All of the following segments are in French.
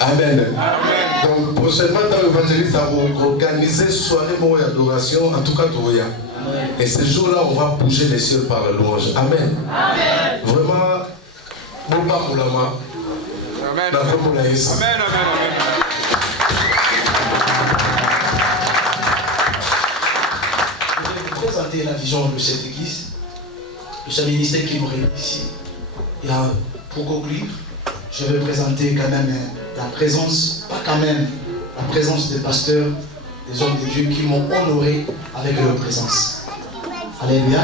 Amen. Donc prochainement dans l'évangéliste ça va organiser soirée d'adoration en tout cas Touya. Et ce jour-là on va bouger les cieux par la louange. Amen. Amen. Vraiment bon pas pour la main. Amen. Amen. Je vais vous présenter la vision de cette église, de ce ministère qui nous réunit ici. Et pour conclure, je vais présenter quand même la présence, pas quand même, la présence des pasteurs, des hommes de Dieu qui m'ont honoré avec leur présence. Alléluia.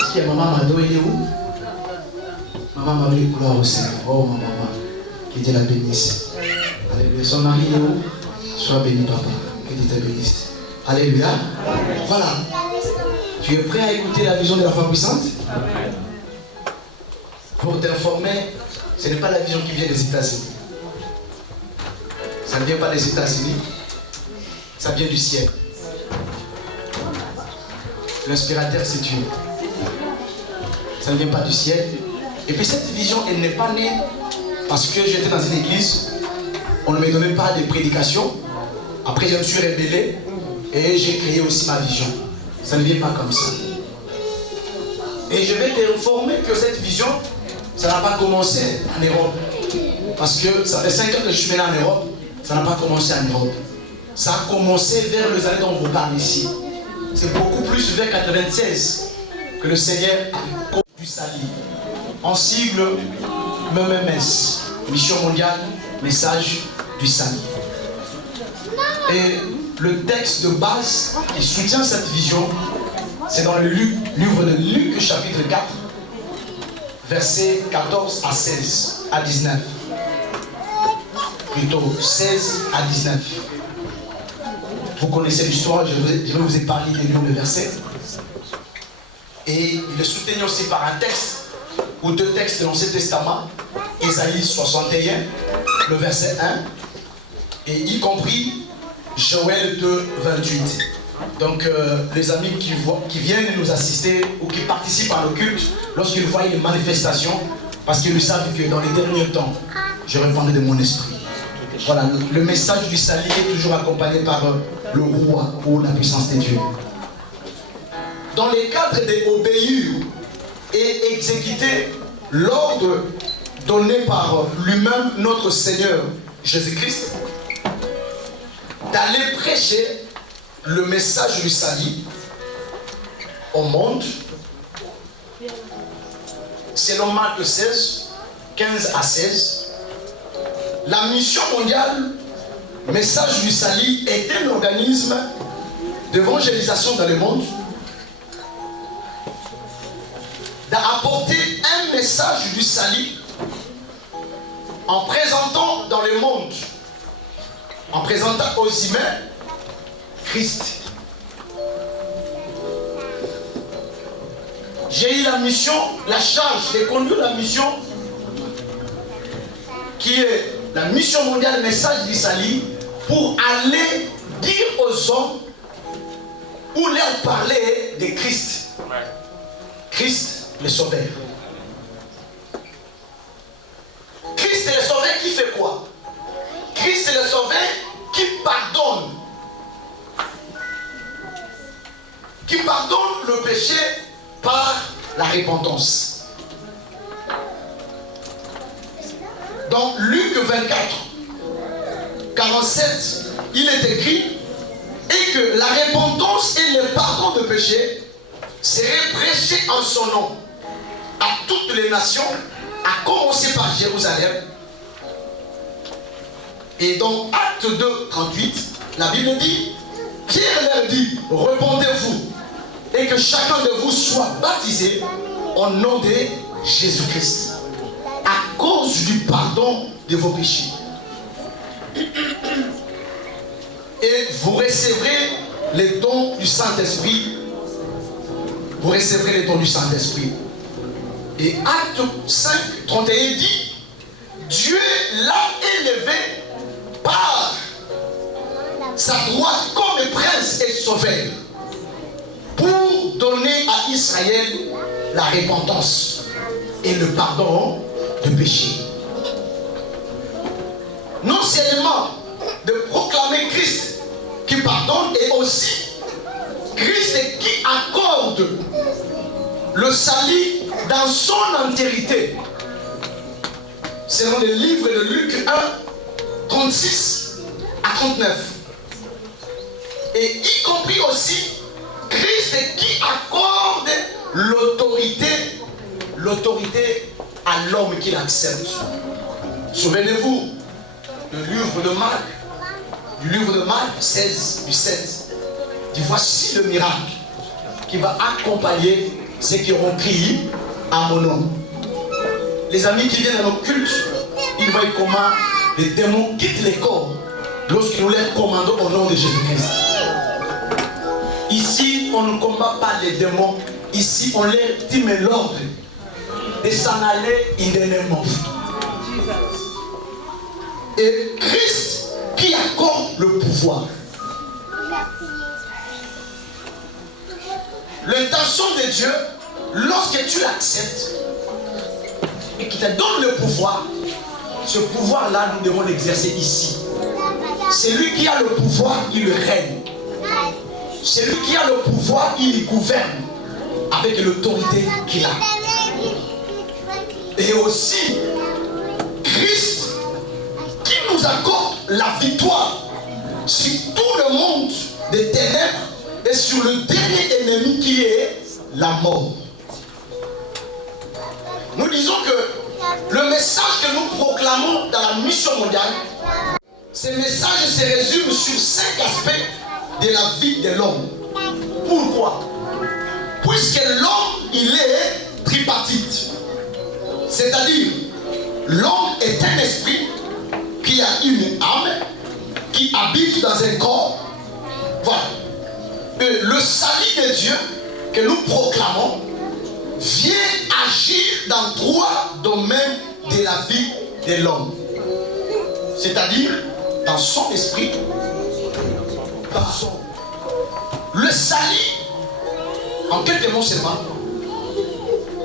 Est-ce qu'il y a maman Mado, elle est où? Maman Mado, gloire au Seigneur. Oh ma maman, que Dieu la bénisse. Alléluia. Son mari est où? Sois béni papa, que Dieu te bénisse. Alléluia. Voilà. Tu es prêt à écouter la vision de la femme puissante? Pour t'informer, ce n'est pas la vision qui vient des États-Unis. Ça ne vient pas des États-Unis. Ça vient du ciel. L'inspirateur, c'est Dieu. Ça ne vient pas du ciel. Et puis cette vision, elle n'est pas née parce que j'étais dans une église. On ne me donnait pas de prédication. Après, je me suis rebellé et j'ai créé aussi ma vision. Ça ne vient pas comme ça. Et je vais t'informer que cette vision, ça n'a pas commencé en Europe. Parce que ça fait 5 ans que je suis maintenant en Europe. Ça n'a pas commencé en Europe. Ça a commencé vers les années dont on vous parle ici. C'est beaucoup plus vers 96 que le Seigneur a eu du salut. En sigle MMS, Mission mondiale, message du salut. Et le texte de base qui soutient cette vision, c'est dans le livre de Luc, chapitre 4, versets 14 à 16 à 19. Plutôt 16 à 19. Vous connaissez l'histoire, je vais vous épargner les noms de versets. Et il est soutenu aussi par un texte, ou deux textes de l'Ancien Testament, Ésaïe 61, le verset 1, et y compris Joël 2, 28. Donc les amis qui viennent nous assister ou qui participent à nos cultes, lorsqu'ils voient les manifestations, parce qu'ils savent que dans les derniers temps, je répandrai de mon esprit. Voilà, le message du salut est toujours accompagné par le roi ou la puissance de Dieu. Dans le cadre d'obéir et exécuter l'ordre donné par lui-même, notre Seigneur Jésus-Christ, d'aller prêcher le message du salut au monde, selon Marc 16, 15 à 16, la mission mondiale, message du salut, est un organisme d'évangélisation dans le monde, d'apporter un message du salut en présentant dans le monde, en présentant aux humains Christ. J'ai eu la mission, la charge de conduire la mission qui est la mission mondiale message du salut pour aller dire aux hommes ou leur parler de Christ. Christ le sauveur. Christ le sauveur qui fait quoi? Christ le sauveur qui pardonne. Qui pardonne le péché par la repentance. Dans Luc 24, 47, il est écrit et que la repentance et le pardon de péché seraient prêchés en son nom à toutes les nations, à commencer par Jérusalem. Et dans Acte 2, 38, la Bible dit Pierre leur dit, répondez-vous et que chacun de vous soit baptisé au nom de Jésus-Christ à cause du pardon de vos péchés. Et vous recevrez les dons du Saint-Esprit. Vous recevrez les dons du Saint-Esprit. Et Acte 5, 31 dit, Dieu l'a élevé par sa droite comme prince et sauveur pour donner à Israël la repentance et le pardon de péché. Non seulement de proclamer Christ qui pardonne, et aussi Christ qui accorde le salut dans son entièreté. Selon le livre de Luc 1, 36 à 39. Et y compris aussi Christ qui accorde l'autorité à l'homme qui l'accepte. Souvenez-vous du livre de Marc 16, du 7. Dit, voici le miracle qui va accompagner ceux qui auront crié à mon nom. Les amis qui viennent à nos cultes, ils voient comment les démons quittent les corps lorsque nous les commandons au nom de Jésus-Christ. Ici, on ne combat pas les démons. Ici, on leur dit l'ordre de s'en aller in the name of. Et Christ qui accorde le pouvoir. L'intention de Dieu, lorsque tu l'acceptes et qu'il te donne le pouvoir, ce pouvoir-là, nous devons l'exercer ici. C'est lui qui a le pouvoir, il règne. C'est lui qui a le pouvoir, il gouverne avec l'autorité qu'il a. Et aussi, Christ qui nous accorde la victoire sur tout le monde des ténèbres et sur le dernier ennemi qui est la mort. Nous disons que le message que nous proclamons dans la mission mondiale, ce message se résume sur 5 aspects de la vie de l'homme. Pourquoi? Puisque l'homme, il est tripartite. C'est-à-dire, l'homme est un esprit qui a une âme, qui habite dans un corps. Voilà. Et le salut de Dieu que nous proclamons vient agir dans 3 domaines de la vie de l'homme. C'est-à-dire, dans son esprit, dans son... Le salut, en quelques mots seulement,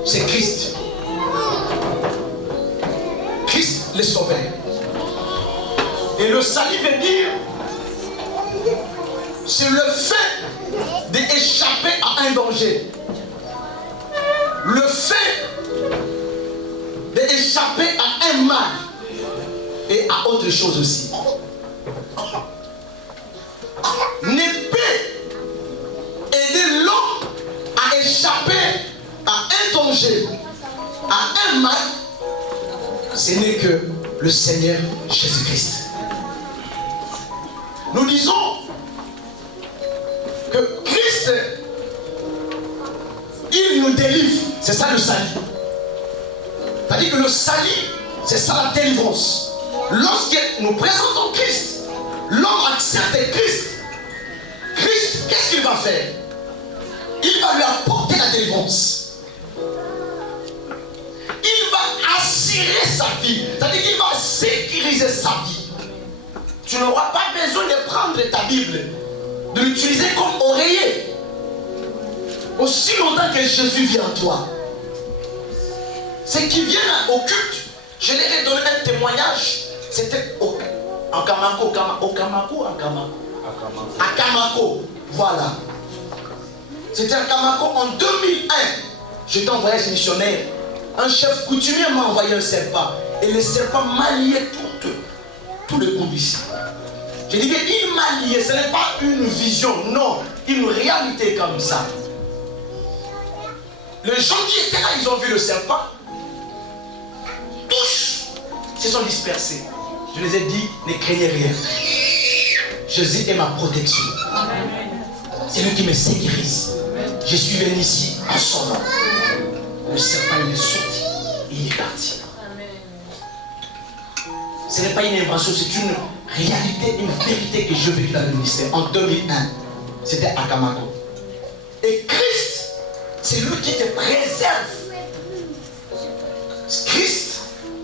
c'est Christ. Christ le sauveur. Et le salut veut dire, c'est le fait d'échapper à un danger. Le fait d'échapper à un mal et à autre chose aussi. Ne peut aider l'homme à échapper à un danger, à un mal, ce n'est que le Seigneur Jésus-Christ. Nous disons que Christ, il nous délivre. C'est ça le salut. C'est-à-dire que le salut, c'est ça la délivrance. Lorsque nous présentons Christ, l'homme accepte Christ. Christ, qu'est-ce qu'il va faire? Il va lui apporter la délivrance. Il va assurer sa vie. C'est-à-dire qu'il va sécuriser sa vie. Tu n'auras pas besoin de prendre ta Bible, de l'utiliser comme oreiller. Aussi longtemps que Jésus vit en toi. Ceux qui viennent au culte, je leur ai donné un témoignage. C'était en Kamako, à Kamako, voilà. C'était à Kamako en 2001. J'étais en voyage missionnaire. Un chef coutumier m'a envoyé un serpent. Et le serpent m'a lié tout le groupe ici. J'ai dit qu'il m'a lié. Ce n'est pas une vision, non. Une réalité comme ça. Les gens qui étaient là, ils ont vu le serpent. Tous se sont dispersés. Je les ai dit, ne craignez rien. Jésus est ma protection. C'est lui qui me sécurise. Je suis venu ici en son nom. Le serpent il est sorti et il est parti. Ce n'est pas une invention, c'est une réalité, une vérité que je vécu dans le ministère. En 2001, c'était à Kamako. Et Christ, c'est lui qui te préserve. Christ,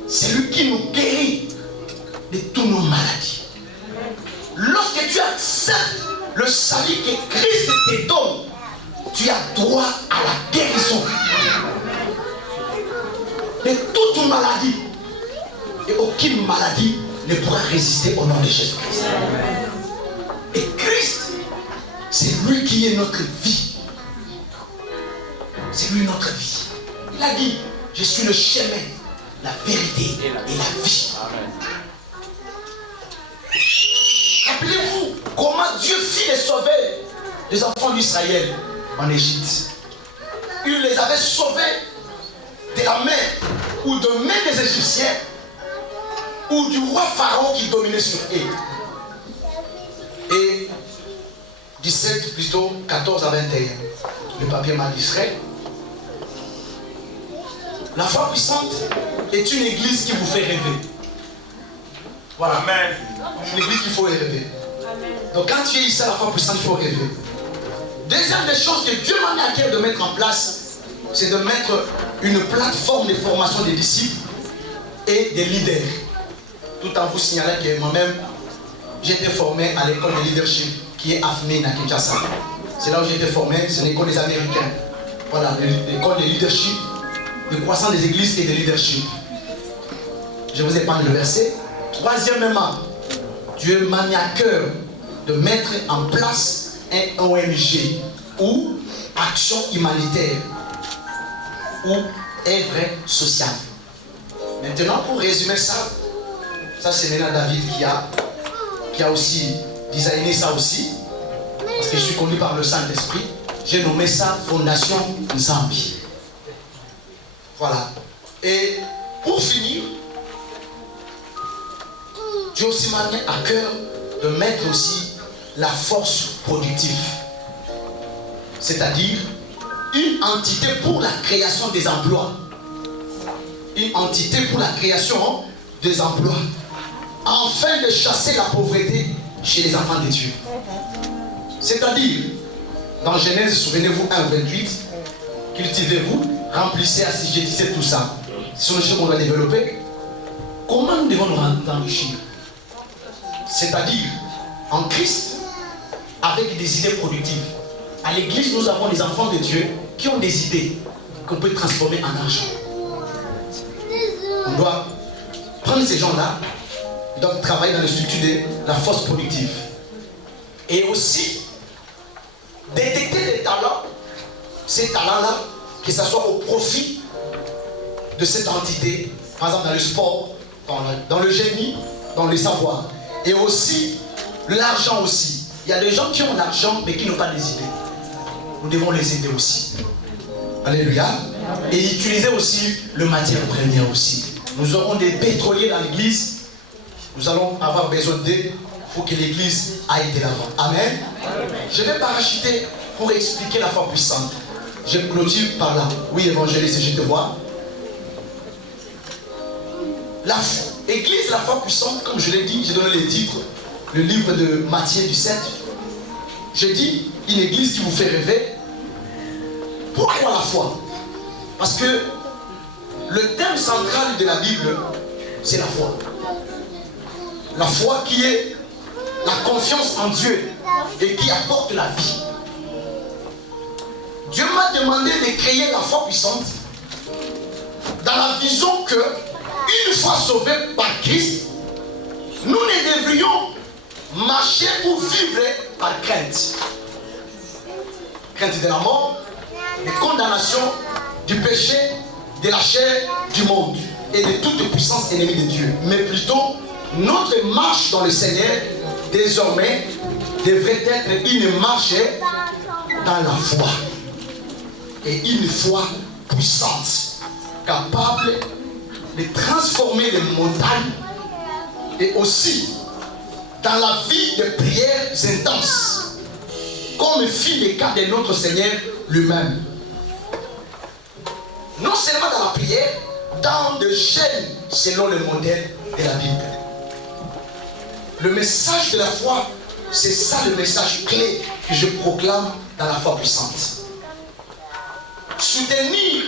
c'est lui qui nous guérit de toutes nos maladies. Lorsque tu acceptes le salut que Christ te donne, tu as droit à la guérison de toute maladie. Et aucune maladie ne pourra résister au nom de Jésus-Christ. Et Christ, c'est lui qui est notre vie. C'est lui notre vie. Il a dit, je suis le chemin, la vérité et la vie. Rappelez-vous comment Dieu fit les sauver les enfants d'Israël en Égypte. Il les avait sauvés de la main ou de main des Égyptiens ou du roi Pharaon qui dominait sur eux. Et 17 plutôt 14 à 21, le papier magistral. La foi puissante est une église qui vous fait rêver. Voilà. Amen. C'est une église qu'il faut rêver. Donc quand tu es ici à la foi puissante, il faut rêver. Deuxième des choses que Dieu m'a mis à cœur de mettre en place, c'est de mettre une plateforme de formation des disciples et des leaders. Tout en vous signalant que moi-même, j'ai été formé à l'école de leadership qui est AFME à Kinshasa. C'est là où j'ai été formé, c'est l'école des Américains. Voilà, l'école de leadership, de croissance des églises et de leadership. Je vous ai parlé le verset. Troisièmement, Dieu m'a mis à cœur de mettre en place un ONG ou action humanitaire ou œuvre sociale. Maintenant, pour résumer ça c'est maintenant David qui a aussi designé ça aussi, parce que je suis connu par le Saint-Esprit. J'ai nommé ça Fondation Nzambi. Voilà. Et pour finir, Dieu aussi m'a mis à cœur de mettre aussi la force productive. C'est-à-dire une entité pour la création des emplois. Une entité pour la création des emplois. Afin de chasser la pauvreté chez les enfants de Dieu. C'est-à-dire, dans Genèse, souvenez-vous 1:28, cultivez-vous, remplissez, assujettissez tout ça. Ce sont les choses qu'on doit développer. Comment nous devons nous enrichir? C'est-à-dire, en Christ, avec des idées productives. À l'église, nous avons des enfants de Dieu qui ont des idées qu'on peut transformer en argent. On doit prendre ces gens-là, ils doivent travailler dans les structures de la force productive. Et aussi, détecter des talents, ces talents-là, que ce soit au profit de cette entité, par exemple dans le sport, dans le génie, dans les savoirs. Et aussi, l'argent aussi. Il y a des gens qui ont l'argent mais qui n'ont pas des idées. Nous devons les aider aussi. Alléluia. Et utiliser aussi le matière première aussi. Nous aurons des pétroliers dans l'église. Nous allons avoir besoin d'eux pour que l'église aille de l'avant. Amen. Je vais parachuter pour expliquer la foi puissante. Je clôture par là. Oui, évangéliste, je te vois. L'église, la foi puissante, comme je l'ai dit, j'ai donné les titres, le livre de Matthieu du 7. Je dis une église qui vous fait rêver. Pourquoi la foi? Parce que le thème central de la Bible, c'est la foi. La foi qui est la confiance en Dieu et qui apporte la vie. Dieu m'a demandé de créer la foi puissante dans la vision que, une fois sauvés par Christ, nous ne devrions marcher ou vivre par crainte. Crainte de la mort, de condamnation, du péché, de la chair, du monde et de toute puissance ennemie de Dieu. Mais plutôt, notre marche dans le Seigneur, désormais, devrait être une marche dans la foi. Et une foi puissante, capable de transformer les montagnes et aussi dans la vie de prières intenses, comme fit le cas de notre Seigneur lui-même. Non seulement dans la prière, dans de chaînes selon le modèle de la Bible. Le message de la foi, c'est ça le message clé que je proclame dans la foi puissante. Soutenu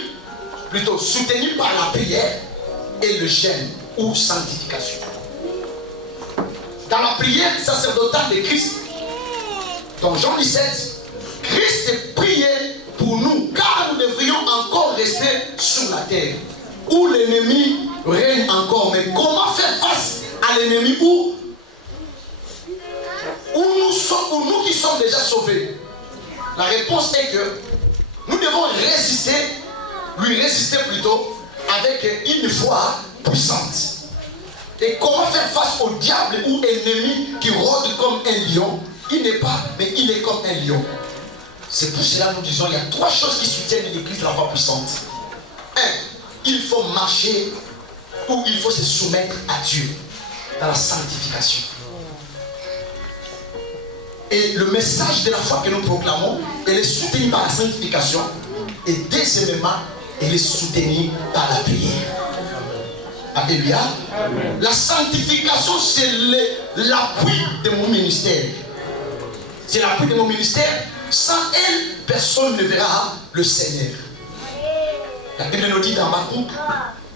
par la prière et le jeûne ou sanctification. Dans la prière sacerdotale de Christ, dans Jean 17, Christ priait pour nous, car nous devrions encore rester sur la terre, où l'ennemi règne encore. Mais comment faire face à l'ennemi où nous qui sommes déjà sauvés? La réponse est que nous devons lui résister plutôt avec une foi puissante. Et comment faire face au diable ou ennemi qui rôde comme un lion? Il n'est pas, mais il est comme un lion. C'est pour cela que nous disons il y a 3 choses qui soutiennent l'église de la foi puissante. 1. Il faut marcher ou il faut se soumettre à Dieu dans la sanctification. Et le message de la foi que nous proclamons, elle est soutenue par la sanctification. Et deuxièmement, elle est soutenue par la prière. Alléluia. La sanctification, c'est l'appui de mon ministère. C'est l'appui de mon ministère. Sans elle, personne ne verra le Seigneur. La Bible nous dit dans Matthieu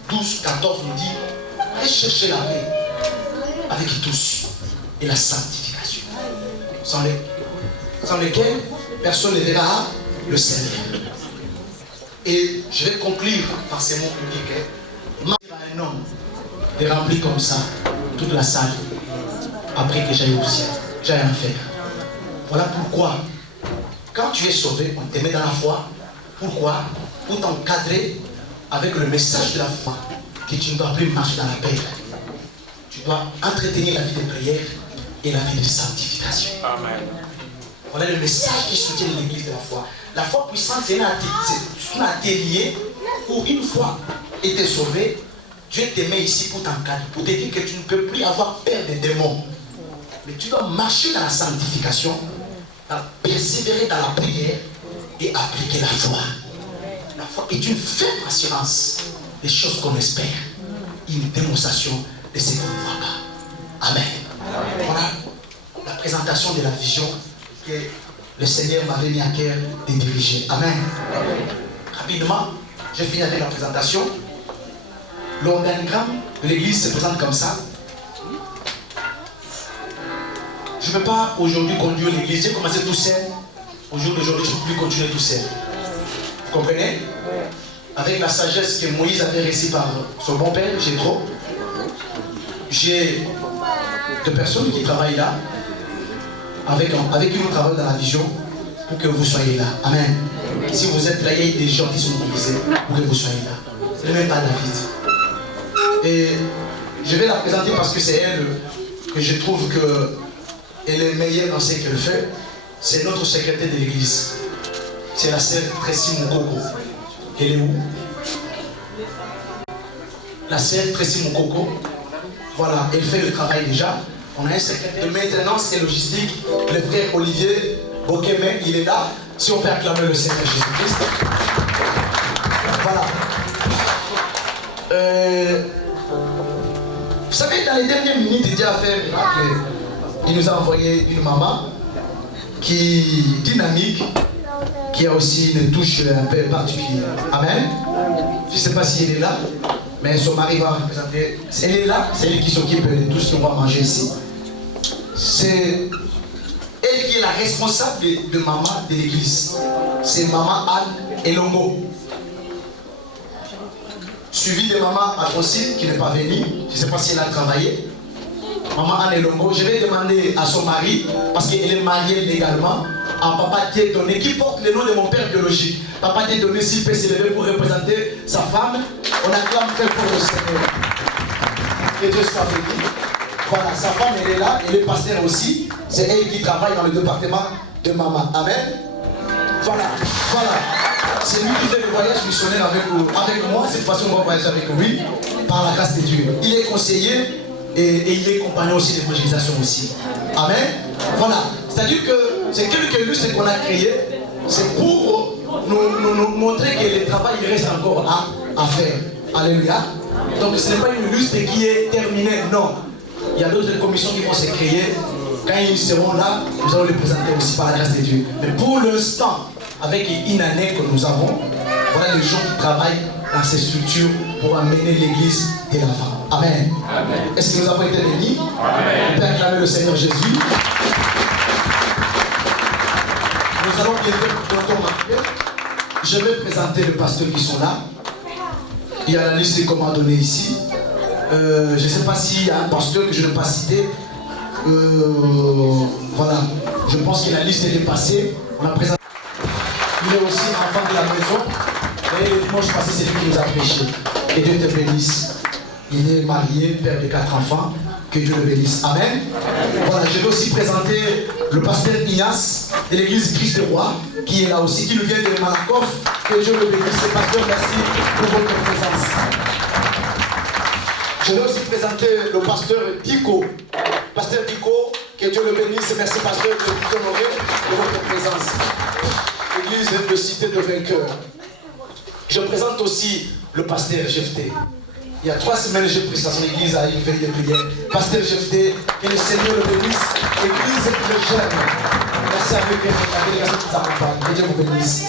12, 14, nous dit, allez chercher la paix avec tous et la sanctification. Sans lesquels personne ne verra le Seigneur. Et je vais conclure par ces mots publics. Un homme est rempli comme ça toute la salle après que j'aille au ciel, j'aille en enfer. Voilà pourquoi quand tu es sauvé, on te met dans la foi. Pourquoi? Pour t'encadrer avec le message de la foi, que tu ne dois plus marcher dans la paix. Tu dois entretenir la vie de prière et la vie de sanctification. Amen. Voilà le message qui soutient l'église de la foi. La foi puissante, c'est un atelier où une fois été sauvé, Dieu te met ici pour t'encadrer, pour te dire que tu ne peux plus avoir peur des démons. Mais tu dois marcher dans la sanctification, persévérer dans la prière et appliquer la foi. La foi est une ferme assurance des choses qu'on espère, une démonstration de ce qu'on ne voit pas. Amen. Voilà la présentation de la vision que le Seigneur m'avait mis à cœur de diriger. Amen. Rapidement, je finis avec la présentation. L'organigramme de l'église se présente comme ça. Je ne peux pas aujourd'hui conduire l'église. J'ai commencé tout seul. Au jour d'aujourd'hui, je ne peux plus continuer tout seul. Vous comprenez? Avec la sagesse que Moïse avait reçue par son bon père, Jéthro, j'ai 2 personnes qui travaillent là, avec qui nous travaillons dans la vision, pour que vous soyez là. Amen. Si vous êtes là, il y a des gens qui sont mobilisés pour que vous soyez là. Ce n'est même pas David. Et je vais la présenter parce que c'est elle que je trouve qu'elle est meilleure dans ce qu'elle fait. C'est notre secrétaire de l'église. C'est la sœur Tracy Mukoko. Elle est où? La sœur Tracy Mukoko. Voilà, elle fait le travail déjà. On a un secrétaire de maintenance et logistique. Le frère Olivier Bokeme, il est là. Si on peut acclamer le Seigneur Jésus-Christ. Voilà. Vous savez, dans les dernières minutes, Dieu a fait un miracle. Il nous a envoyé une maman qui est dynamique, qui a aussi une touche un peu particulière. Amen. Je ne sais pas si elle est là, mais son mari va représenter. Elle est là, c'est elle qui s'occupe de tout ce qu'on va manger ici. C'est elle qui est la responsable de maman de l'église. C'est maman Anne Elongo. Suivi de maman Alphonsine qui n'est pas venue. Je ne sais pas si elle a travaillé. Maman Anne Elongo. Je vais demander à son mari, parce qu'elle est mariée légalement, à Papa Thédonné, qui porte le nom de mon père biologique. Papa Thédonné, s'il peut s'élever pour représenter sa femme, on acclame très fort le Seigneur. Que Dieu soit béni. Voilà, sa femme elle est là, elle est pasteur aussi. C'est elle qui travaille dans le département de maman. Amen. Voilà, voilà. C'est lui qui fait le voyage missionnaire avec moi. Cette fois-ci, on va voyager avec lui par la grâce de Dieu. Il est conseiller et il est compagnon aussi d'évangélisation aussi. Amen. Voilà. C'est-à-dire que c'est quelques lustres qu'on a créés, c'est pour nous montrer que le travail il reste encore à faire. Alléluia. Donc ce n'est pas une lustre qui est terminée, non. Il y a d'autres commissions qui vont se créer. Quand ils seront là, nous allons les présenter aussi par la grâce de Dieu. Mais pour l'instant, avec une année que nous avons, voilà les gens qui travaillent dans ces structures pour amener l'église de l'avant. Amen. Est-ce que nous avons été bénis? On peut acclamer le Seigneur Jésus. Nous allons bientôt marquer. Je vais présenter les pasteurs qui sont là. Il y a la liste qu'on m'a donnée ici. Je ne sais pas s'il y a un pasteur que je n'ai pas cité. Voilà. Je pense que la liste est dépassée. On a présenté. Il est aussi enfant de la maison. Et le dimanche passé, c'est lui qui nous a prêché. Que Dieu te bénisse. Il est marié, père de 4 enfants. Que Dieu le bénisse. Amen. Voilà, je vais aussi présenter le pasteur Ignace de l'église Christ le Roi, qui est là aussi, qui nous vient de Malakoff. Que Dieu le bénisse. Pasteur, merci pour votre présence. Je vais aussi présenter le pasteur Dico. Pasteur Dico, que Dieu le bénisse. Merci, pasteur, de vous honorer de votre présence. L'église de Cité de Vainqueurs. Je présente aussi le pasteur Jephté. Il y a 3 semaines, j'ai pris dans son église à une veille de prière. Pasteur Jephté, que le Seigneur le bénisse. Église le jeune. Merci à vous, la délégation qui s'accompagne. Que Dieu vous bénisse.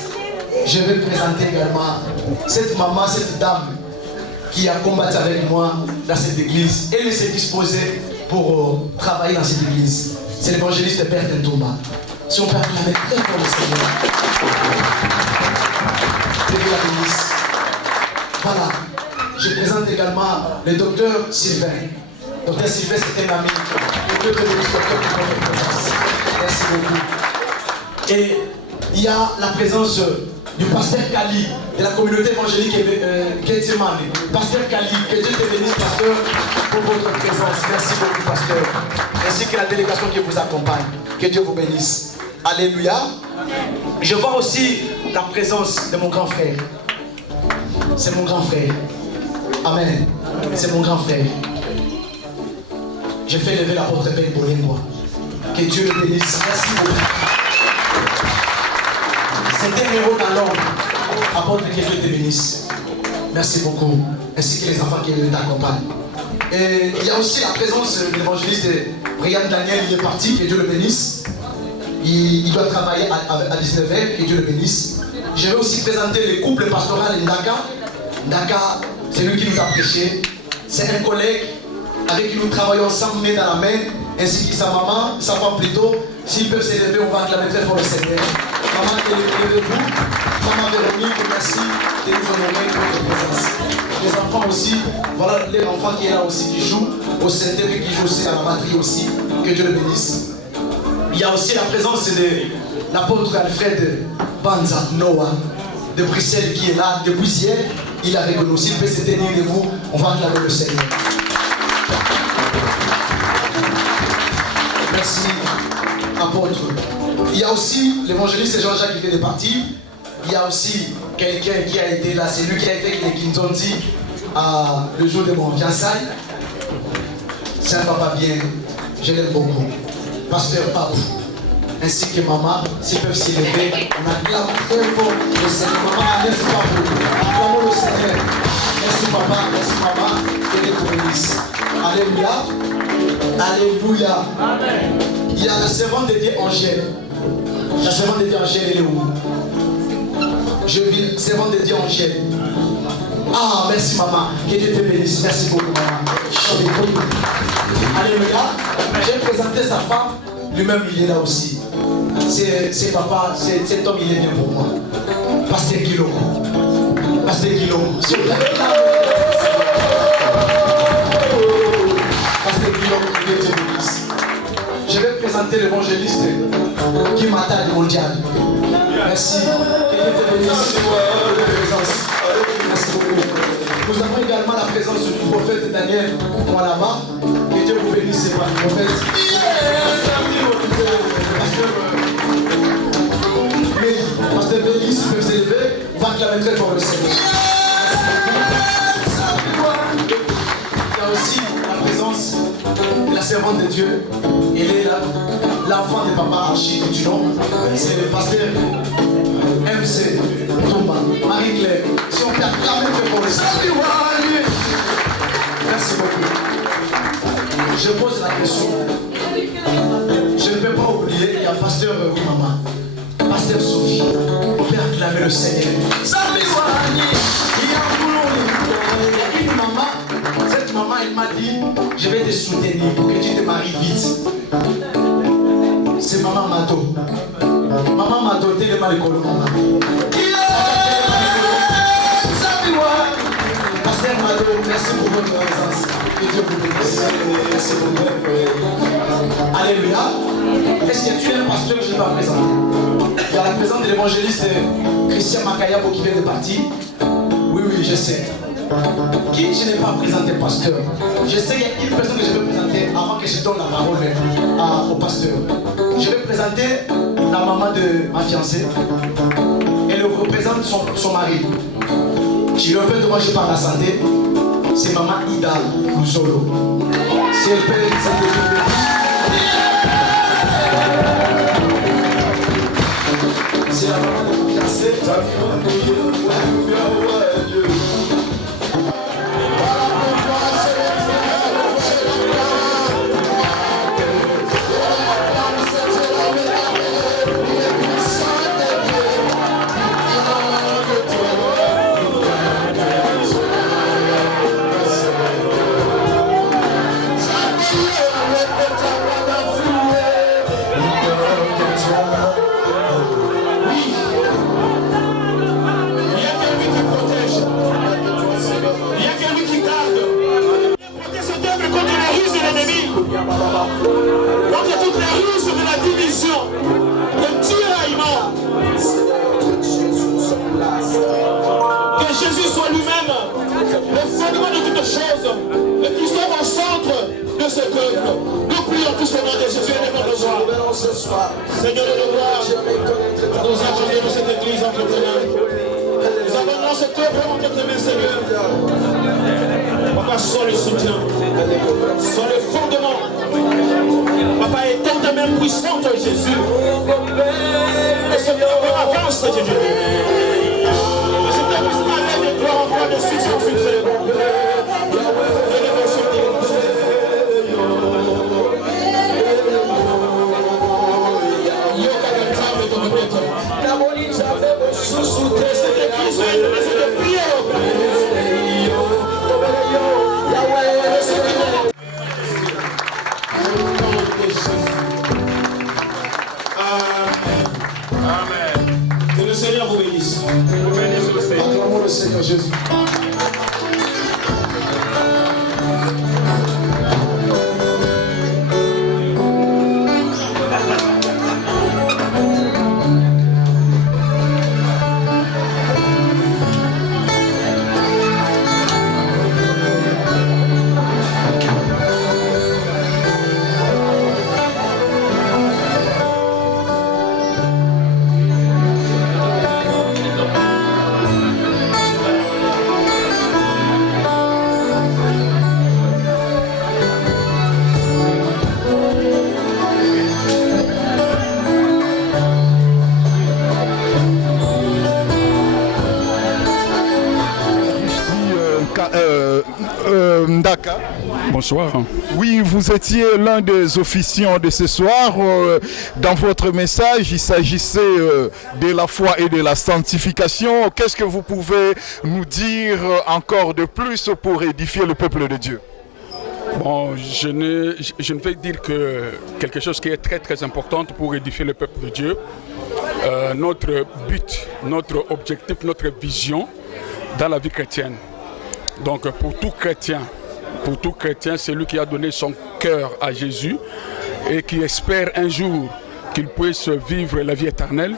Je vais présenter également cette maman, cette dame qui a combattu avec moi dans cette église. Elle s'est disposée pour travailler dans cette église. C'est l'évangéliste Berthe Ntomba. Si on peut acclamer très fort le Seigneur. Que Dieu la bénisse. Voilà. Je présente également le docteur Sylvain. Docteur Sylvain, c'est un ami. Que Dieu te bénisse, docteur, pour votre présence. Merci beaucoup. Et il y a la présence du pasteur Kali, de la communauté évangélique Ketsimane. Pasteur Kali, que Dieu te bénisse, pasteur, pour votre présence. Merci beaucoup, pasteur. Ainsi que la délégation qui vous accompagne. Que Dieu vous bénisse. Alléluia. Je vois aussi la présence de mon grand frère. C'est mon grand frère. Amen. C'est mon grand frère. Je fais lever l'apôtre Ben Bolengwa. Que Dieu le bénisse. Merci beaucoup. C'est un héros dans l'ombre. Apôtre, que Dieu te bénisse. Merci beaucoup. Ainsi que les enfants qui t'accompagnent. Et il y a aussi la présence de l'évangéliste Brian Daniel. Il est parti. Que Dieu le bénisse. Il doit travailler à 19h. Que Dieu le bénisse. Je vais aussi présenter le couple pastoral Ndaka. Ndaka, c'est lui qui nous a prêché. C'est un collègue avec qui nous travaillons ensemble, main dans la main, ainsi que sa maman, sa femme plutôt. S'ils peuvent s'élever, on va acclamer très fort le Seigneur. Maman, élevez-vous. Maman Véronique, merci de nous honorer pour votre présence. Les enfants aussi, voilà les enfants qui est là aussi, qui jouent au centre et qui jouent aussi à la batterie aussi. Que Dieu le bénisse. Il y a aussi la présence de l'apôtre Alfred Banza Noah de Bruxelles qui est là depuis hier. Il a avec nous. S'il peut se tenir debout, on va acclamer le Seigneur. Merci, apôtre. Il y a aussi l'évangéliste Jean-Jacques qui vient de partir. Il y a aussi quelqu'un qui a été là. C'est lui qui a été avec les Kintondi le jour de mon fiançailles. C'est un papa bien. Je l'aime beaucoup. Pasteur Papou. Ainsi que maman, s'ils peuvent s'y lever, on acclame très fort le Seigneur. Maman, merci Papou. Acclamons le Seigneur. Merci papa, merci maman. Que Dieu vous bénisse. Alléluia. Alléluia. Amen. Il y a la servante de Dieu Angèle. La servante de Dieu Angèle, elle est où? Je vis, servante de Dieu Angèle. Ah, merci maman. Que Dieu te bénisse. Merci beaucoup maman. Alléluia. J'ai présenté sa femme. Lui-même, il est là aussi. C'est papa, cet homme, il est bien pour moi. Pasteur Guillaume. Pasteur Guillaume. Pasteur Guillaume, Dieu te bénisse. Je vais présenter l'évangéliste qui m'attaque mondial. Merci. Que Dieu te bénisse pour votre présence. Merci beaucoup. Nous avons également la présence du prophète Daniel là-bas. Que Dieu vous bénisse, par le prophète. Pasteur Béli, si vous pouvez s'élever, on va acclamer très fort le Seigneur. Il y a aussi la présence servante de Dieu, elle est là, l'enfant de papa Archie du nom, c'est le pasteur MC Thomas, Marie-Claire. Si on peut acclamer pour les salut, merci beaucoup. Je pose la question. Je ne peux pas oublier, il y a pasteur maman, pasteur Sophie. On peut acclamer le Seigneur. Salut, il y a une maman. Cette maman, elle m'a dit, je vais te soutenir pour que tu te maries vite. C'est maman Mato. Maman Mato, t'es le mal écolo, maman. Pasteur Mato, merci pour votre présence. Que Dieu vous bénisse. Merci beaucoup. Alléluia. Est-ce que tu es un pasteur que je dois présenter? Il y a la présence de l'évangéliste Christian Makayabo qui vient de partir. Oui, je sais. Qui je n'ai pas présenté pasteur? Je sais qu'il y a une personne que je vais présenter avant que je donne la parole au pasteur. Je vais présenter la maman de ma fiancée. Elle représente son mari. Je lui appelle comment je parle à la santé. C'est maman Ida Louzolo. C'est le père de c'est la maman de ma fiancée. Contre toutes les ruses de la division, de tiraillement. Que Jésus soit lui-même le fondement de toutes choses et qu'il soit au centre de ce peuple. Nous prions tous au nom de Jésus et de notre gloire. Seigneur de gloire, nous attendons de cette église entre tes mains. Nous abandonnons ce peuple entre tes mains, Seigneur. Papa, sois le soutien, sois le fondement. Papa, étends ta main puissante, Jésus. Et Seigneur, avance, Jésus. Et Seigneur, puisse aller de gloire en gloire, de succès en succès. Cette église est une maison de prière. Amen. Que le Seigneur vous bénisse. Acclamons le Seigneur Jésus. Ndaka. Bonsoir. Oui, vous étiez l'un des officiants de ce soir. Dans votre message, il s'agissait de la foi et de la sanctification. Qu'est-ce que vous pouvez nous dire encore de plus pour édifier le peuple de Dieu? Bon, je ne vais dire que quelque chose qui est très très important pour édifier le peuple de Dieu. Notre but, notre objectif, notre vision dans la vie chrétienne. Donc pour tout chrétien, c'est lui qui a donné son cœur à Jésus et qui espère un jour qu'il puisse vivre la vie éternelle.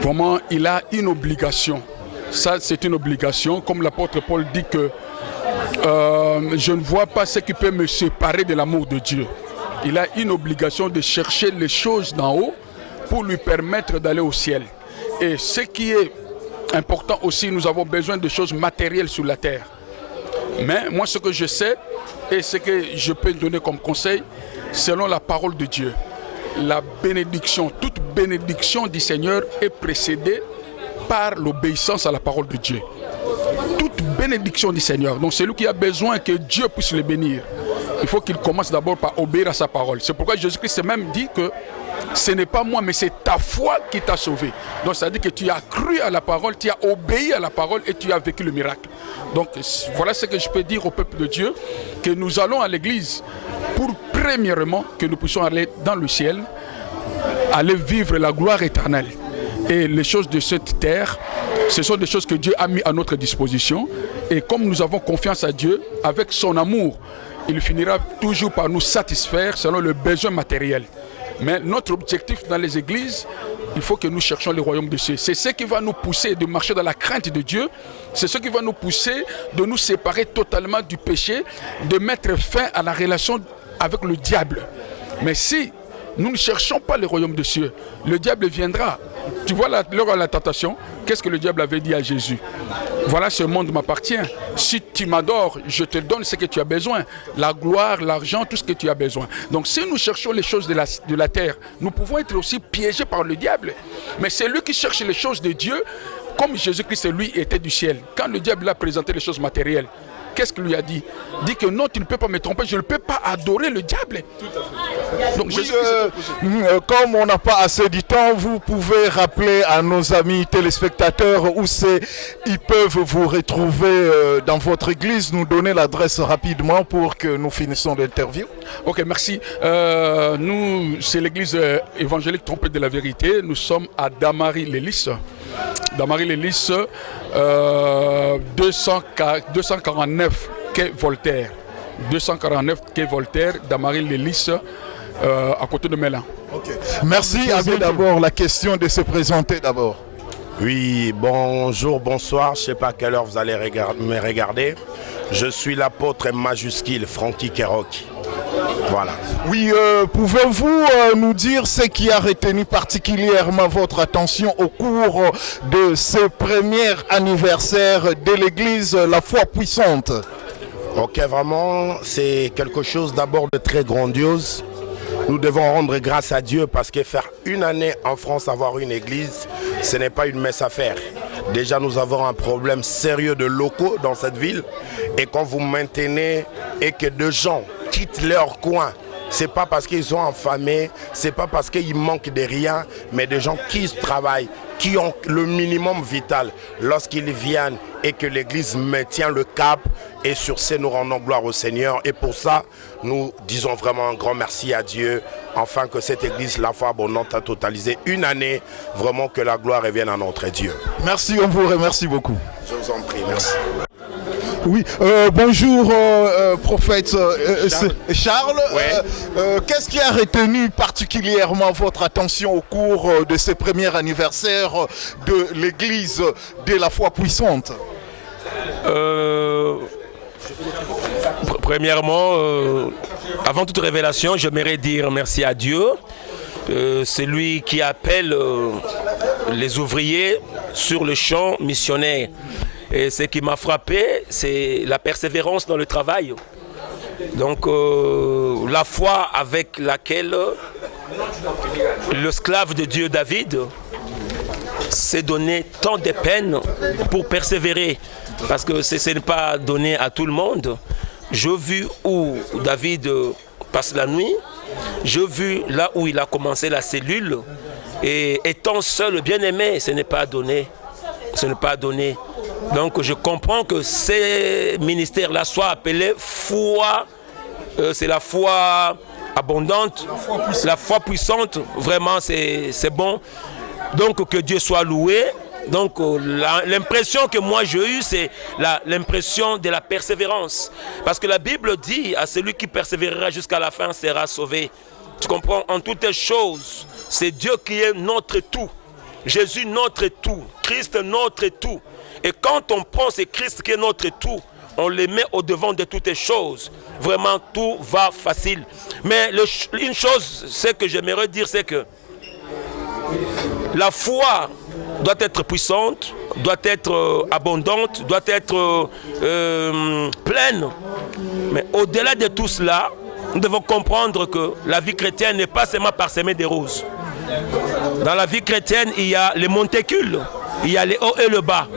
Vraiment, il a une obligation. Ça, c'est une obligation. Comme l'apôtre Paul dit que je ne vois pas ce qui peut me séparer de l'amour de Dieu. Il a une obligation de chercher les choses d'en haut pour lui permettre d'aller au ciel. Et ce qui est important aussi, nous avons besoin de choses matérielles sur la terre. Mais moi, ce que je sais et ce que je peux donner comme conseil, selon la parole de Dieu. La bénédiction, toute bénédiction du Seigneur est précédée par l'obéissance à la parole de Dieu. Toute bénédiction du Seigneur. Donc celui qui a besoin que Dieu puisse le bénir, il faut qu'il commence d'abord par obéir à sa parole. C'est pourquoi Jésus-Christ même dit que ce n'est pas moi, mais c'est ta foi qui t'a sauvé. Donc ça veut dire que tu as cru à la parole, tu as obéi à la parole et tu as vécu le miracle. Donc voilà ce que je peux dire au peuple de Dieu, que nous allons à l'église pour premièrement que nous puissions aller dans le ciel, aller vivre la gloire éternelle. Et les choses de cette terre, ce sont des choses que Dieu a mis à notre disposition. Et comme nous avons confiance à Dieu, avec son amour, il finira toujours par nous satisfaire selon le besoin matériel. Mais notre objectif dans les églises, il faut que nous cherchions le royaume de Dieu. C'est ce qui va nous pousser de marcher dans la crainte de Dieu. C'est ce qui va nous pousser de nous séparer totalement du péché, de mettre fin à la relation avec le diable. Mais si nous ne cherchons pas le royaume de Dieu, le diable viendra. Tu vois l'heure de la tentation, qu'est-ce que le diable avait dit à Jésus? Voilà, ce monde m'appartient. Si tu m'adores, je te donne ce que tu as besoin. La gloire, l'argent, tout ce que tu as besoin. Donc si nous cherchons les choses de la terre, nous pouvons être aussi piégés par le diable. Mais c'est lui qui cherche les choses de Dieu, comme Jésus-Christ, lui, était du ciel. Quand le diable a présenté les choses matérielles, qu'est-ce qu'il lui a dit? Il dit que non, tu ne peux pas me tromper, je ne peux pas adorer le diable. Tout à fait. Donc, oui, comme on n'a pas assez de temps, vous pouvez rappeler à nos amis téléspectateurs où ils peuvent vous retrouver dans votre église, nous donner l'adresse rapidement pour que nous finissions l'interview. Ok, merci. Nous, c'est l'église évangélique Trompette de la Vérité. Nous sommes à Damary-les-Lys. Damary-les-Lys, 249 quai Voltaire. 249 quai Voltaire, Damary-les-Lys, à côté de Mélan. Okay. Merci. Avez d'abord la question de se présenter d'abord. Oui, bonjour, bonsoir. Je ne sais pas à quelle heure vous allez me regarder. Je suis l'apôtre majuscule Francky Keroki. Voilà. Oui, pouvez-vous nous dire ce qui a retenu particulièrement votre attention au cours de ce premier anniversaire de l'église La Foi Puissante? Ok, vraiment, c'est quelque chose d'abord de très grandiose. Nous devons rendre grâce à Dieu parce que faire une année en France, avoir une église, ce n'est pas une messe à faire. Déjà, nous avons un problème sérieux de locaux dans cette ville. Et quand vous maintenez et que deux gens quittent leur coin, c'est pas parce qu'ils sont affamés, c'est pas parce qu'ils manquent de rien, mais des gens qui travaillent, qui ont le minimum vital. Lorsqu'ils viennent et que l'église maintient le cap, et sur ce, nous rendons gloire au Seigneur. Et pour ça, nous disons vraiment un grand merci à Dieu, afin que cette église, La Foi Abondante, a totalisé une année. Vraiment que la gloire revienne à notre Dieu. Merci, on vous remercie beaucoup. Je vous en prie, merci. Oui, bonjour prophète Charles. Ouais. Qu'est-ce qui a retenu particulièrement votre attention au cours de ce premier anniversaire de l'église de La Foi Puissante? Premièrement, avant toute révélation, j'aimerais dire merci à Dieu. C'est lui qui appelle les ouvriers sur le champ missionnaire. Et ce qui m'a frappé, c'est la persévérance dans le travail. Donc la foi avec laquelle l'esclave de Dieu David s'est donné tant de peine pour persévérer. Parce que ce n'est pas donné à tout le monde. J'ai vu où David passe la nuit. J'ai vu là où il a commencé la cellule. Et étant seul, bien-aimé, ce n'est pas donné. Ce n'est pas donné. Donc je comprends que ces ministères-là soient appelés foi. C'est la foi abondante, la foi puissante. Vraiment, c'est bon. Donc que Dieu soit loué. Donc l'impression que moi j'ai eue, c'est l'impression de la persévérance. Parce que la Bible dit à celui qui persévérera jusqu'à la fin sera sauvé. Tu comprends? En toutes choses, c'est Dieu qui est notre tout. Jésus notre tout. Christ notre tout. Et quand on prend ce Christ qui est notre tout, on le met au devant de toutes les choses. Vraiment, tout va facile. Mais une chose, c'est que j'aimerais dire, c'est que la foi doit être puissante, doit être abondante, doit être pleine. Mais au-delà de tout cela, nous devons comprendre que la vie chrétienne n'est pas seulement parsemée des roses. Dans la vie chrétienne, il y a les monticules, il y a les hauts et le bas.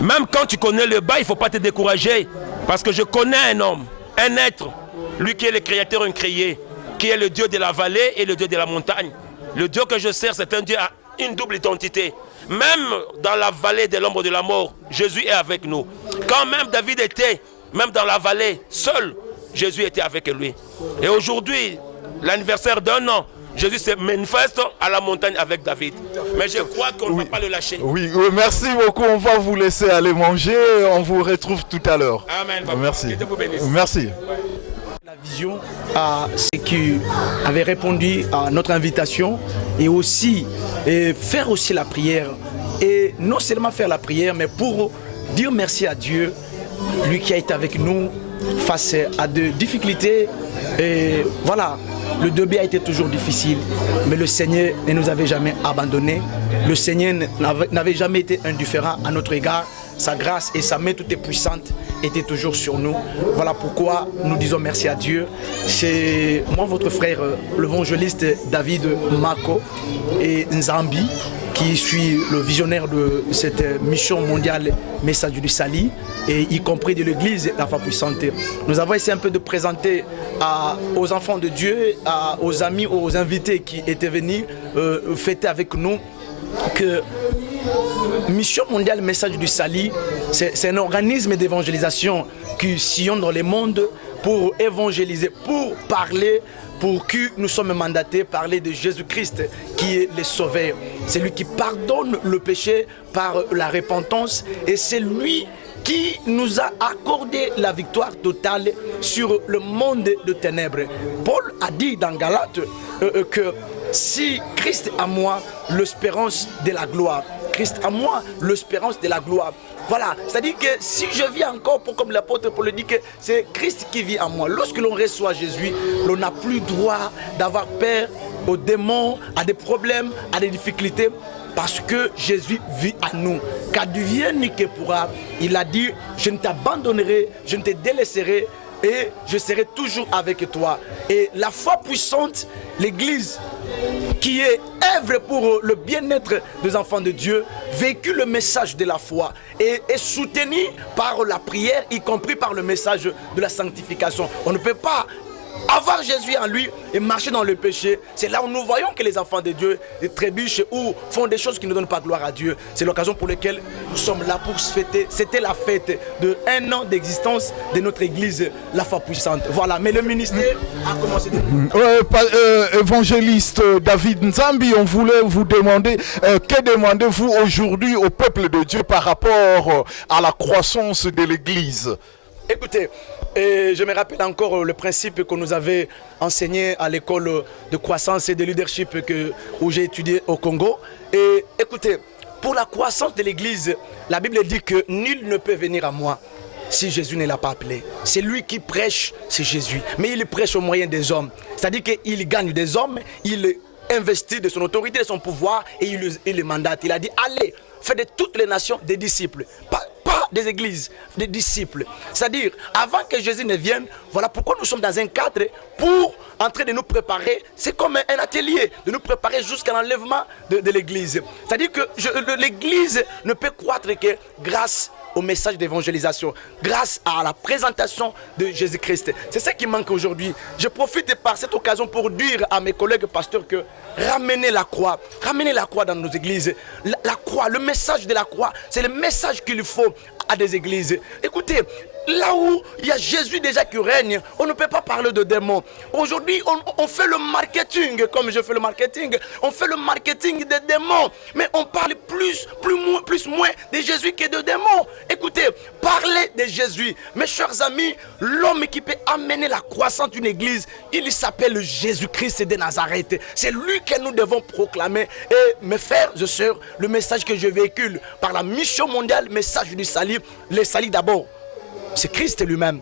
Même quand tu connais le bas, il ne faut pas te décourager. Parce que je connais un homme, un être, lui qui est le créateur incréé, qui est le Dieu de la vallée et le Dieu de la montagne. Le Dieu que je sers, c'est un Dieu à une double identité. Même dans la vallée de l'ombre de la mort, Jésus est avec nous. Quand même David était, même dans la vallée, seul, Jésus était avec lui. Et aujourd'hui, l'anniversaire d'un an, Jésus se manifeste à la montagne avec David. Mais je crois qu'on ne va pas le lâcher. Oui, merci beaucoup. On va vous laisser aller manger. On vous retrouve tout à l'heure. Amen. Merci. Que Dieu vous bénisse. Merci. La vision à ceux qui avaient répondu à notre invitation et aussi faire aussi la prière. Et non seulement faire la prière, mais pour dire merci à Dieu, lui qui a été avec nous face à de difficultés. Et voilà, le début a été toujours difficile, mais le Seigneur ne nous avait jamais abandonnés. Le Seigneur n'avait jamais été indifférent à notre égard. Sa grâce et sa main toute puissante étaient toujours sur nous. Voilà pourquoi nous disons merci à Dieu. C'est moi, votre frère, l'évangéliste David Mako et Nzambi, qui suis le visionnaire de cette mission mondiale Message du Salut, et y compris de l'église La Foi Puissante. Nous avons essayé un peu de présenter aux enfants de Dieu, aux amis, aux invités qui étaient venus fêter avec nous, que Mission mondiale Message du Salut, c'est un organisme d'évangélisation qui sillonne dans le monde pour évangéliser, pour parler, pour qui nous sommes mandatés, parler de Jésus-Christ qui est le Sauveur. C'est lui qui pardonne le péché par la repentance, et c'est lui qui nous a accordé la victoire totale sur le monde de ténèbres. Paul a dit dans Galates que si Christ a moi, l'espérance de la gloire. Christ à moi, l'espérance de la gloire. Voilà, c'est-à-dire que si je vis encore, comme l'apôtre Paul dit que c'est Christ qui vit en moi. Lorsque l'on reçoit Jésus, l'on n'a plus droit d'avoir peur aux démons, à des problèmes, à des difficultés, parce que Jésus vit en nous. Qu'advienne que pourra, il a dit, je ne t'abandonnerai, je ne te délaisserai, et je serai toujours avec toi. Et la foi puissante, l'Église qui est œuvre pour le bien-être des enfants de Dieu, véhicule le message de la foi et est soutenu par la prière, y compris par le message de la sanctification. On ne peut pas avoir Jésus en lui et marcher dans le péché. C'est là où nous voyons que les enfants de Dieu trébuchent ou font des choses qui ne donnent pas gloire à Dieu. C'est l'occasion pour laquelle nous sommes là pour se fêter. C'était la fête de 1 an d'existence de notre église, La Foi Puissante. Voilà, mais le ministère a commencé. Évangéliste David Nzambi, on voulait vous demander, que demandez-vous aujourd'hui au peuple de Dieu par rapport à la croissance de l'église? Écoutez, je me rappelle encore le principe que nous avait enseigné à l'école de croissance et de leadership où j'ai étudié au Congo. Et écoutez, pour la croissance de l'église, la Bible dit que nul ne peut venir à moi si Jésus ne l'a pas appelé. C'est lui qui prêche, c'est Jésus. Mais il prêche au moyen des hommes. C'est-à-dire qu'il gagne des hommes, il investit de son autorité, de son pouvoir, et il les mandate. Il a dit, allez, faites de toutes les nations des disciples. Pas des églises, des disciples. C'est-à-dire, avant que Jésus ne vienne, voilà pourquoi nous sommes dans un cadre pour en train de nous préparer. C'est comme un atelier, de nous préparer jusqu'à l'enlèvement de l'église. C'est-à-dire que l'église ne peut croître que grâce au message d'évangélisation, grâce à la présentation de Jésus-Christ. C'est ce qui manque aujourd'hui. Je profite par cette occasion pour dire à mes collègues pasteurs que ramenez la croix dans nos églises. La croix, le message de la croix, c'est le message qu'il faut à des églises. Écoutez, là où il y a Jésus déjà qui règne, on ne peut pas parler de démons. Aujourd'hui, on fait le marketing, comme je fais le marketing, on fait le marketing des démons, mais on parle plus moins de Jésus que de démons. Écoutez, parlez de Jésus. Mes chers amis, l'homme qui peut amener la croissance d'une église, il s'appelle Jésus-Christ de Nazareth. C'est lui que nous devons proclamer. Et mes frères et sœurs, le message que je véhicule par la mission mondiale, message du salut, le salut d'abord. C'est Christ lui-même.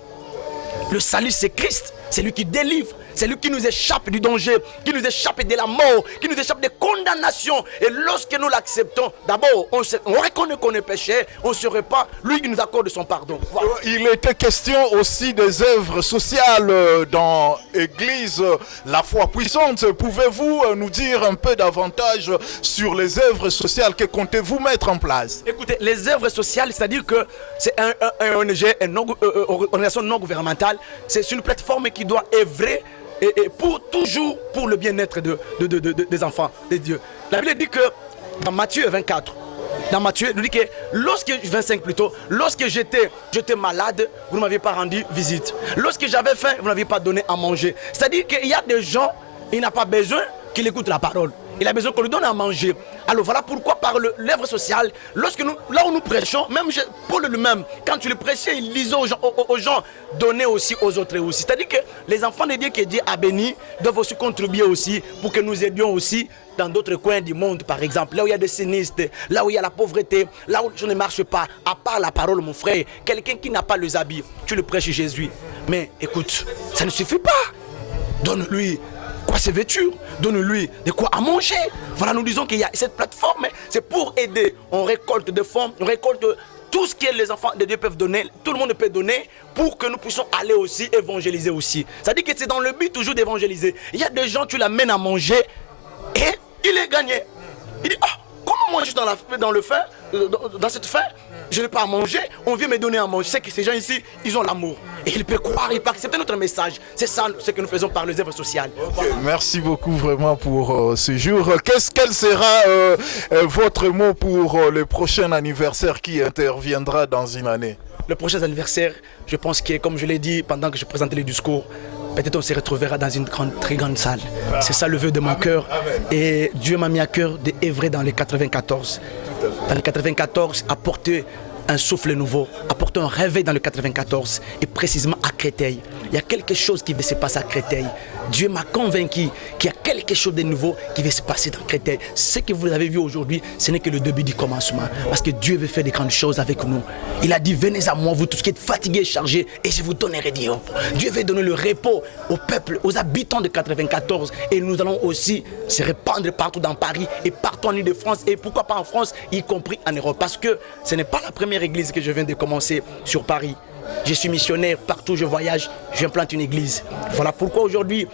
Le salut, c'est Christ. C'est lui qui délivre. c'est lui qui nous échappe du danger, qui nous échappe de la mort, qui nous échappe des condamnations. Et lorsque nous l'acceptons, d'abord, on reconnaît qu'on est péché, on se repent, lui il nous accorde son pardon. Voilà. Il était question aussi des œuvres sociales dans l'église La Foi Puissante. Pouvez-vous nous dire un peu davantage sur les œuvres sociales que comptez-vous mettre en place? Écoutez, les œuvres sociales, c'est-à-dire que c'est un ONG, une organisation non gouvernementale, c'est une plateforme qui doit œuvrer et toujours pour le bien-être des enfants, des dieux. La Bible dit que dans Matthieu 24, il nous dit que lorsque 25 plutôt, lorsque j'étais malade, vous ne m'aviez pas rendu visite. Lorsque j'avais faim, vous ne m'aviez pas donné à manger. C'est-à-dire qu'il y a des gens, il n'a pas besoin qu'il écoute la parole. Il a besoin qu'on lui donne à manger. Alors voilà pourquoi par l'œuvre sociale, là où nous prêchons, même Paul lui-même, quand tu le prêchais, il disait aux gens, donnez aussi aux autres aussi. C'est-à-dire que les enfants de Dieu que Dieu a bénis doivent aussi contribuer aussi pour que nous aidions aussi dans d'autres coins du monde, par exemple, là où il y a des sinistres, là où il y a la pauvreté, là où je ne marche pas, à part la parole, mon frère, quelqu'un qui n'a pas les habits, tu le prêches Jésus. Mais écoute, ça ne suffit pas. Donne-lui quoi se vêtir, donne-lui de quoi à manger. Voilà, nous disons qu'il y a cette plateforme, c'est pour aider. On récolte des fonds, on récolte tout ce que les enfants de Dieu peuvent donner, tout le monde peut donner pour que nous puissions aller aussi évangéliser aussi. C'est-à-dire que c'est dans le but toujours d'évangéliser. Il y a des gens, tu l'amènes à manger et il est gagné. Il dit, comment moi je suis dans cette faim, je n'ai pas à manger, on vient me donner à manger. C'est que ces gens ici, ils ont l'amour. Et il peut croire, il peut accepter notre message. C'est ça ce que nous faisons par les œuvres sociales. Okay, merci beaucoup vraiment pour ce jour. Quel sera votre mot pour le prochain anniversaire qui interviendra dans une année? Le prochain anniversaire, je pense que, comme je l'ai dit pendant que je présentais les discours, peut-être on se retrouvera dans une très grande salle. C'est ça le vœu de mon cœur. Et Dieu m'a mis à cœur d'œuvrer dans les 94. Dans les 94, apporter un souffle nouveau, apporter un réveil dans le 94 et précisément à Créteil. Il y a quelque chose qui va se passer à Créteil. Dieu m'a convaincu qu'il y a quelque chose de nouveau qui va se passer dans Créteil. Ce que vous avez vu aujourd'hui, ce n'est que le début du commencement. Parce que Dieu veut faire des grandes choses avec nous. Il a dit, venez à moi, vous tous qui êtes fatigués et chargés, et je vous donnerai du repos. Dieu veut donner le repos au peuple, aux habitants de 94. Et nous allons aussi se répandre partout dans Paris et partout en Île-de-France. Et pourquoi pas en France, y compris en Europe. Parce que ce n'est pas la première église que je viens de commencer sur Paris. Je suis missionnaire, partout où je voyage, j'implante une église. Voilà pourquoi aujourd'hui,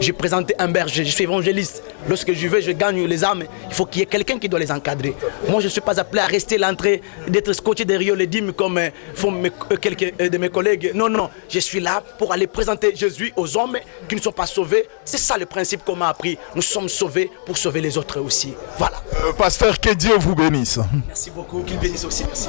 j'ai présenté un berger, je suis évangéliste. Lorsque je vais, je gagne les âmes, il faut qu'il y ait quelqu'un qui doit les encadrer. Moi, je ne suis pas appelé à rester à l'entrée, d'être scotché derrière les dîmes comme font quelques de mes collègues. Non, non, je suis là pour aller présenter Jésus aux hommes qui ne sont pas sauvés. C'est ça le principe qu'on m'a appris. Nous sommes sauvés pour sauver les autres aussi. Voilà. Pasteur, que Dieu vous bénisse. Merci beaucoup, qu'il bénisse aussi. Merci.